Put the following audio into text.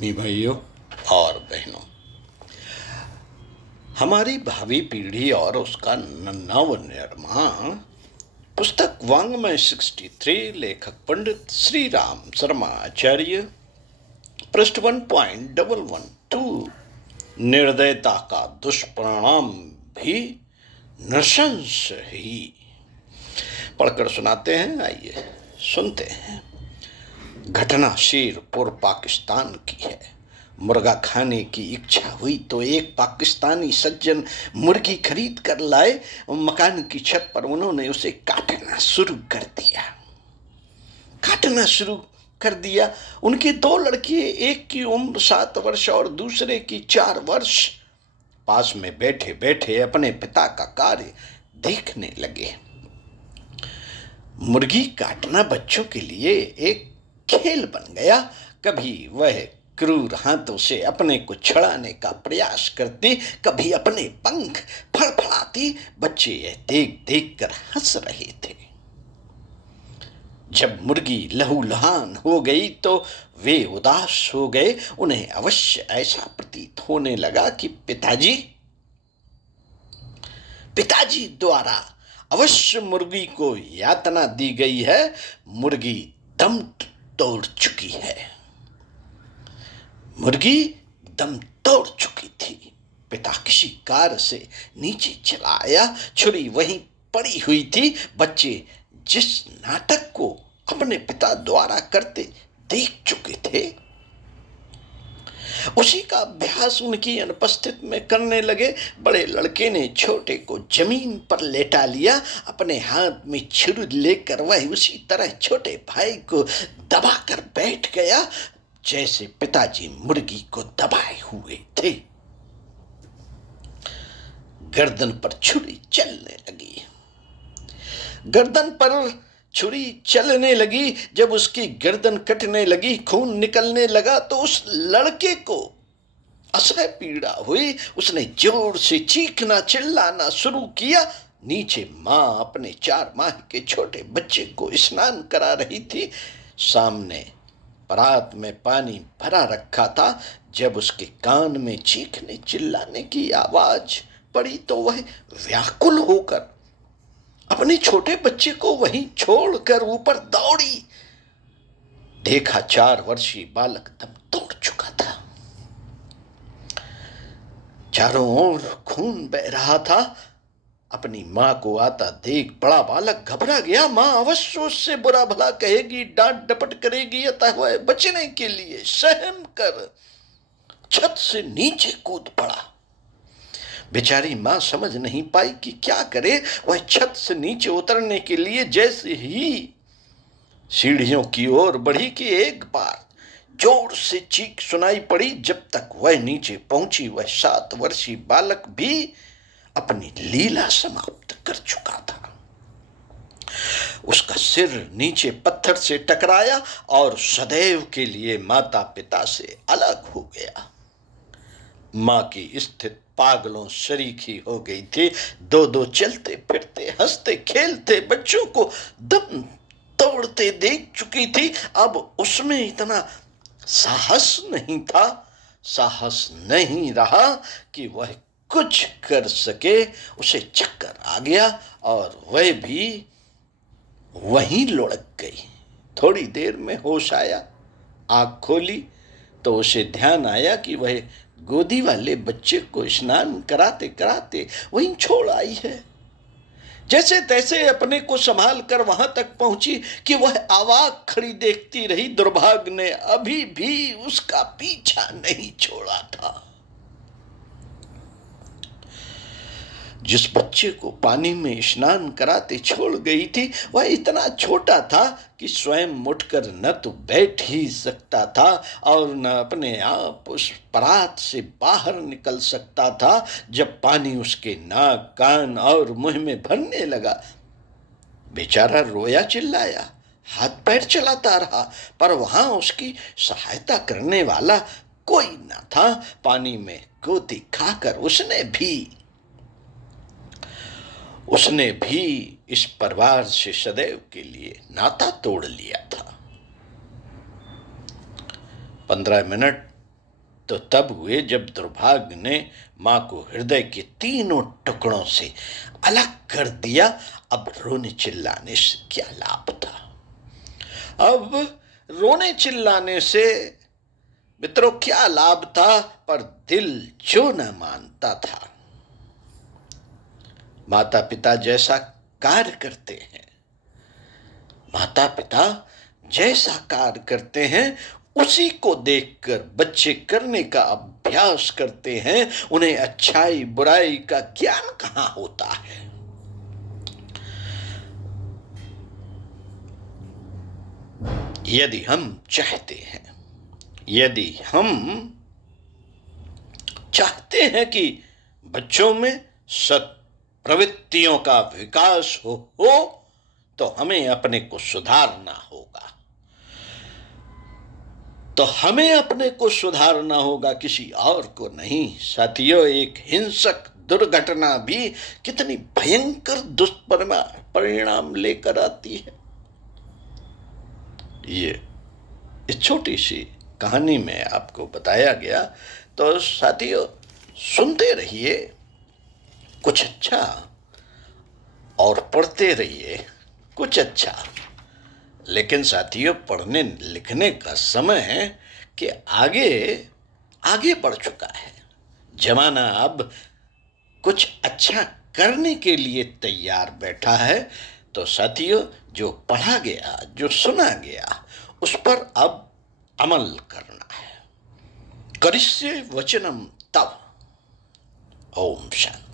आत्मीय भाइयों और बहनों, हमारी भावी पीढ़ी और उसका नव निर्माण। पुस्तक वाङ्मय 63, लेखक पंडित श्री राम शर्मा आचार्य, पृष्ठ 1.112। निर्दयता का दुष्परिणाम भी नृशंस ही। पढ़कर सुनाते हैं, आइए सुनते हैं। घटना शेरपुर पाकिस्तान की है। मुर्गा खाने की इच्छा हुई तो एक पाकिस्तानी सज्जन मुर्गी खरीद कर लाए। मकान की छत पर उन्होंने उसे काटना शुरू कर दिया। उनके दो लड़के, एक की उम्र 7 वर्ष और दूसरे की 4 वर्ष, पास में बैठे बैठे अपने पिता का कार्य देखने लगे। मुर्गी काटना बच्चों के लिए एक खेल बन गया। कभी वह क्रूर हाथों से अपने को छुड़ाने का प्रयास करती, कभी अपने पंख फड़फड़ाती। बच्चे यह देख देख कर हंस रहे थे। जब मुर्गी लहूलुहान हो गई तो वे उदास हो गए। उन्हें अवश्य ऐसा प्रतीत होने लगा कि पिताजी द्वारा अवश्य मुर्गी को यातना दी गई है। मुर्गी दम तोड़ चुकी है। मुर्गी दम तोड़ चुकी थी। पिता किसी कार से नीचे चला आया। छुरी वहीं पड़ी हुई थी। बच्चे जिस नाटक को अपने पिता द्वारा करते देख चुके थे, उसी का अभ्यास उनकी अनुपस्थिति में करने लगे। बड़े लड़के ने छोटे को जमीन पर लेटा लिया। अपने हाथ में छुरी लेकर वह उसी तरह छोटे भाई को दबाकर बैठ गया जैसे पिताजी मुर्गी को दबाए हुए थे। गर्दन पर छुरी चलने लगी। जब उसकी गर्दन कटने लगी, खून निकलने लगा तो उस लड़के को असह्य पीड़ा हुई। उसने जोर से चीखना चिल्लाना शुरू किया। नीचे माँ अपने 4 माह के छोटे बच्चे को स्नान करा रही थी। सामने परात में पानी भरा रखा था। जब उसके कान में चीखने चिल्लाने की आवाज पड़ी तो वह व्याकुल होकर अपने छोटे बच्चे को वहीं छोड़कर ऊपर दौड़ी। देखा 4 वर्षीय बालक दम तोड़ चुका था। चारों ओर खून बह रहा था। अपनी मां को आता देख बड़ा बालक घबरा गया। मां अवश्य उससे बुरा भला कहेगी, डांट डपट करेगी, अतः वह बचने के लिए सहम कर छत से नीचे कूद पड़ा। बेचारी मां समझ नहीं पाई कि क्या करे। वह छत से नीचे उतरने के लिए जैसे ही सीढ़ियों की ओर बढ़ी कि एक बार जोर से चीख सुनाई पड़ी। जब तक वह नीचे पहुंची, वह 7 वर्षीय बालक भी अपनी लीला समाप्त कर चुका था। उसका सिर नीचे पत्थर से टकराया और सदैव के लिए माता पिता से अलग हो गया। मां की स्थिति पागलों शरीकी हो गई थी। 2-2 चलते फिरते हंसते खेलते बच्चों को दम तोड़ते देख चुकी थी। अब उसमें इतना साहस नहीं रहा कि वह कुछ कर सके। उसे चक्कर आ गया और वह भी वहीं लुढ़क गई। थोड़ी देर में होश आया। आंख खोली तो उसे ध्यान आया कि वह गोदी वाले बच्चे को स्नान कराते कराते वहीं छोड़ आई है। जैसे तैसे अपने को संभाल कर वहां तक पहुंची कि वह अवाक खड़ी देखती रही। दुर्भाग्य ने अभी भी उसका पीछा नहीं छोड़ा था। जिस बच्चे को पानी में स्नान कराते छोड़ गई थी, वह इतना छोटा था कि स्वयं उठकर न तो बैठ ही सकता था और न अपने आप उस परात से बाहर निकल सकता था। जब पानी उसके नाक, कान और मुंह में भरने लगा, बेचारा रोया चिल्लाया, हाथ पैर चलाता रहा, पर वहां उसकी सहायता करने वाला कोई न था। पानी में गोती खाकर उसने भी इस परिवार से सदैव के लिए नाता तोड़ लिया था। 15 मिनट तो तब हुए जब दुर्भाग्य ने माँ को हृदय के तीनों टुकड़ों से अलग कर दिया। अब रोने चिल्लाने से क्या लाभ था? अब रोने चिल्लाने से मित्रों क्या लाभ था? पर दिल जो न मानता था। माता पिता जैसा कार्य करते हैं, माता पिता जैसा कार्य करते हैं, उसी को देखकर बच्चे करने का अभ्यास करते हैं। उन्हें अच्छाई बुराई का ज्ञान कहां होता है? यदि हम चाहते हैं कि बच्चों में सत् प्रवृत्तियों का विकास हो तो हमें अपने को सुधारना होगा, किसी और को नहीं। साथियों, एक हिंसक दुर्घटना भी कितनी भयंकर दुष्परिणाम लेकर आती है। ये इस छोटी सी कहानी में आपको बताया गया। तो साथियों, सुनते रहिए कुछ अच्छा और पढ़ते रहिए कुछ अच्छा। लेकिन साथियों, पढ़ने लिखने का समय है कि आगे बढ़ चुका है जमाना। अब कुछ अच्छा करने के लिए तैयार बैठा है। तो साथियों, जो पढ़ा गया, जो सुना गया, उस पर अब अमल करना है। करिष्ये वचनम तव। ओम शांति।